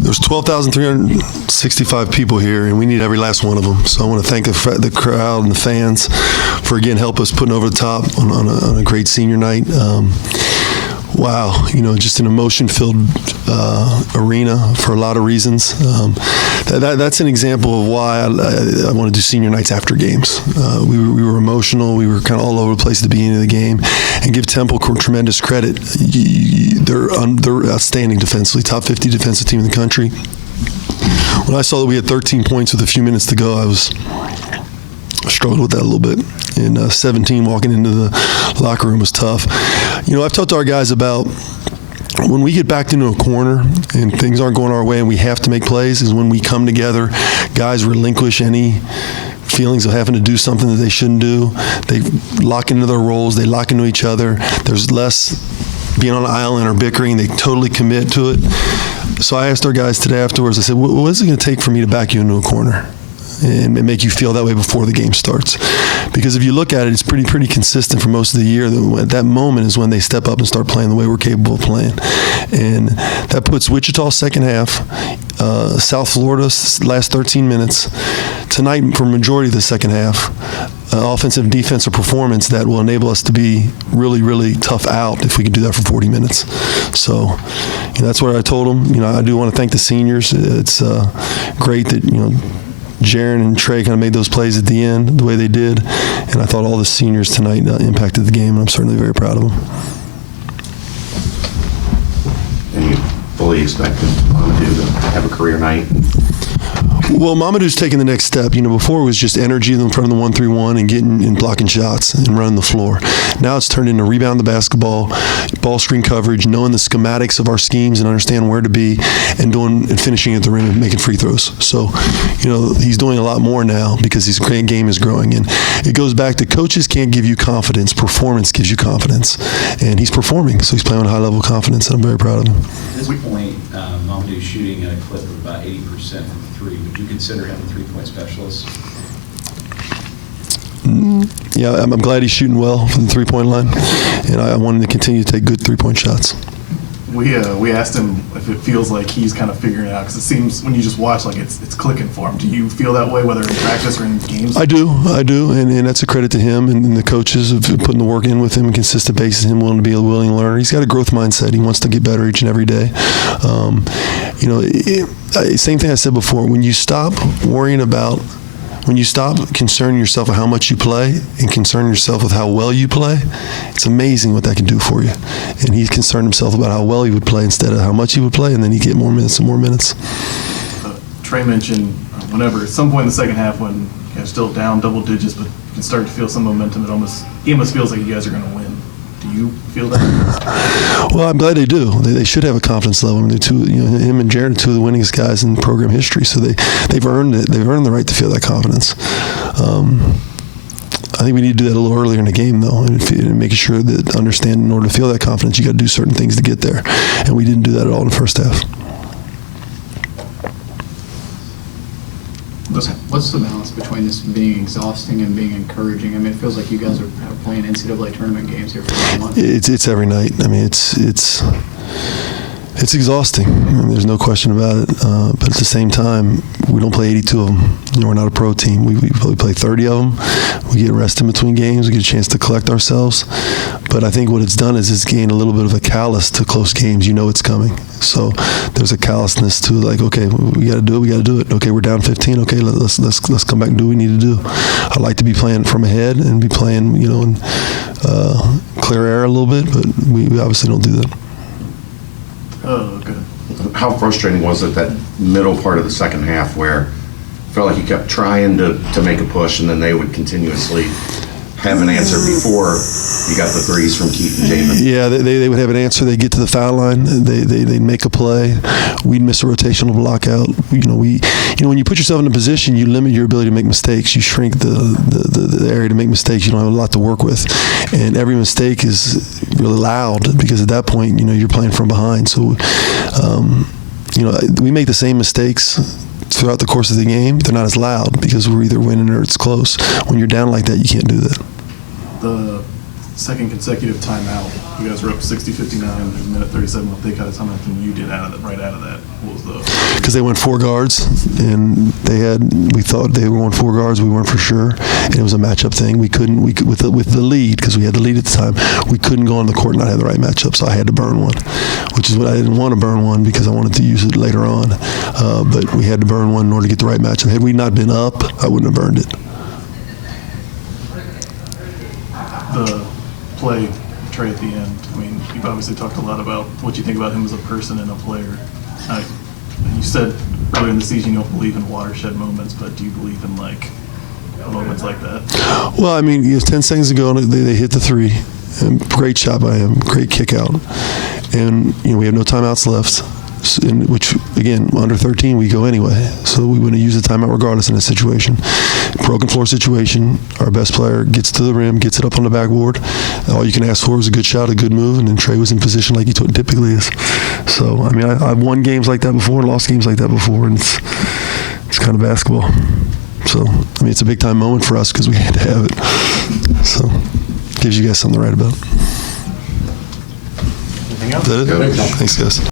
There's 12,365 people here, and we need every last one of them. So I want to thank the crowd and the fans for, again, help us putting over the top on a great senior night. Wow, just an emotion-filled arena for a lot of reasons. That's an example of why I want to do senior nights after games. We were emotional. We were kind of all over the place at the beginning of the game, and give Temple tremendous credit. They're outstanding defensively, top 50 defensive team in the country. When I saw that we had 13 points with a few minutes to go, I struggled with that a little bit. And 17 walking into the locker room was tough. I've talked to our guys about when we get backed into a corner and things aren't going our way and we have to make plays is when we come together, guys relinquish any feelings of having to do something that they shouldn't do. They lock into their roles. They lock into each other. There's less being on an island or bickering. They totally commit to it. So I asked our guys today afterwards, I said, what is it going to take for me to back you into a corner and make you feel that way before the game starts? Because if you look at it, it's pretty consistent for most of the year. That moment is when they step up and start playing the way we're capable of playing. And that puts Wichita second half, South Florida last 13 minutes. Tonight, for majority of the second half, offensive and defensive performance that will enable us to be really, really tough out if we can do that for 40 minutes. So that's what I told them. I do want to thank the seniors. It's great that, Jaron and Trey kind of made those plays at the end the way they did, and I thought all the seniors tonight impacted the game, and I'm certainly very proud of them. And you fully expected Mamadou to have a career night? Well, Mamadou's taking the next step. Before it was just energy in front of the 1-3-1 and getting and blocking shots and running the floor. Now it's turned into rebound the basketball, ball screen coverage, knowing the schematics of our schemes and understanding where to be, and doing and finishing at the rim and making free throws. So, he's doing a lot more now because his game is growing. And it goes back to coaches can't give you confidence. Performance gives you confidence. And he's performing, so he's playing with a high level of confidence, and I'm very proud of him. At this point, Mamadou's shooting at a clip of about 80% from three. Would you consider him a three-point specialist? Yeah, I'm glad he's shooting well from the three-point line, and I want him to continue to take good three-point shots. We asked him if it feels like he's kind of figuring it out, because it seems when you just watch like it's clicking for him. Do you feel that way, whether in practice or in games? I do, and that's a credit to him and the coaches of putting the work in with him on a consistent basis. Him willing to be a willing learner. He's got a growth mindset. He wants to get better each and every day. Same thing I said before. When you stop concerning yourself with how much you play and concern yourself with how well you play, it's amazing what that can do for you. And he concerned himself about how well he would play instead of how much he would play, and then he'd get more minutes and more minutes. Trey mentioned whenever, at some point in the second half when you guys are still down double digits, but you can start to feel some momentum, he almost feels like you guys are going to win. Do you feel that? Well, I'm glad they do. They should have a confidence level. I mean, him and Jared are two of the winningest guys in program history, so they've earned it. They've earned the right to feel that confidence. I think we need to do that a little earlier in the game, though, and making sure that understand in order to feel that confidence, you got to do certain things to get there, and we didn't do that at all in the first half. What's the balance between this being exhausting and being encouraging? I mean, it feels like you guys are playing NCAA tournament games here for a month. It's every night. I mean, it's exhausting. I mean, there's no question about it. But at the same time, we don't play 82 of them. We're not a pro team. We play 30 of them. We get rest in between games. We get a chance to collect ourselves. But I think what it's done is it's gained a little bit of a callous to close games. You know it's coming. So there's a callousness to like, okay, we got to do it. We got to do it. Okay, we're down 15. Okay, let's come back and do what we need to do. I like to be playing from ahead and be playing, in clear air a little bit, but we obviously don't do that. Oh, good. How frustrating was it that middle part of the second half where it felt like you kept trying to make a push and then they would continuously have an answer before you got the threes from Keith and Jamin? Yeah, they would have an answer. They'd get to the foul line. They'd make a play. We'd miss a rotational block out. When you put yourself in a position, you limit your ability to make mistakes. You shrink the area to make mistakes. You don't have a lot to work with. And every mistake is really loud because at that point, you're playing from behind. So, we make the same mistakes throughout the course of the game. They're not as loud because we're either winning or it's close. When you're down like that, you can't do that. The second consecutive timeout. You guys were up 60-59, there's a minute 37 left. They got a timeout than you did right out of that. What was the... Because they went 4 guards, and we thought they were going 4 guards. We weren't for sure, and it was a matchup thing. We could with the lead, because we had the lead at the time. We couldn't go on the court and not have the right matchup, so I had to burn one, which is what I didn't want to burn one because I wanted to use it later on. But we had to burn one in order to get the right matchup. Had we not been up, I wouldn't have burned it. The play, Trey, at the end. I mean, you've obviously talked a lot about what you think about him as a person and a player. You said earlier in the season you don't believe in watershed moments, but do you believe in moments like that? Well, I mean, 10 seconds ago, they hit the 3. And great shot by him, great kick out. And, we have no timeouts left, which, again, under 13, we go anyway. So we wouldn't use the timeout regardless in this situation. Broken floor situation, our best player gets to the rim, gets it up on the backboard. All you can ask for is a good shot, a good move, and then Trey was in position like he typically is. So, I mean, I've won games like that before, lost games like that before, and it's kind of basketball. So, I mean, it's a big-time moment for us because we had to have it. So, gives you guys something to write about. Anything else? Is that it? Yeah. Thanks, guys.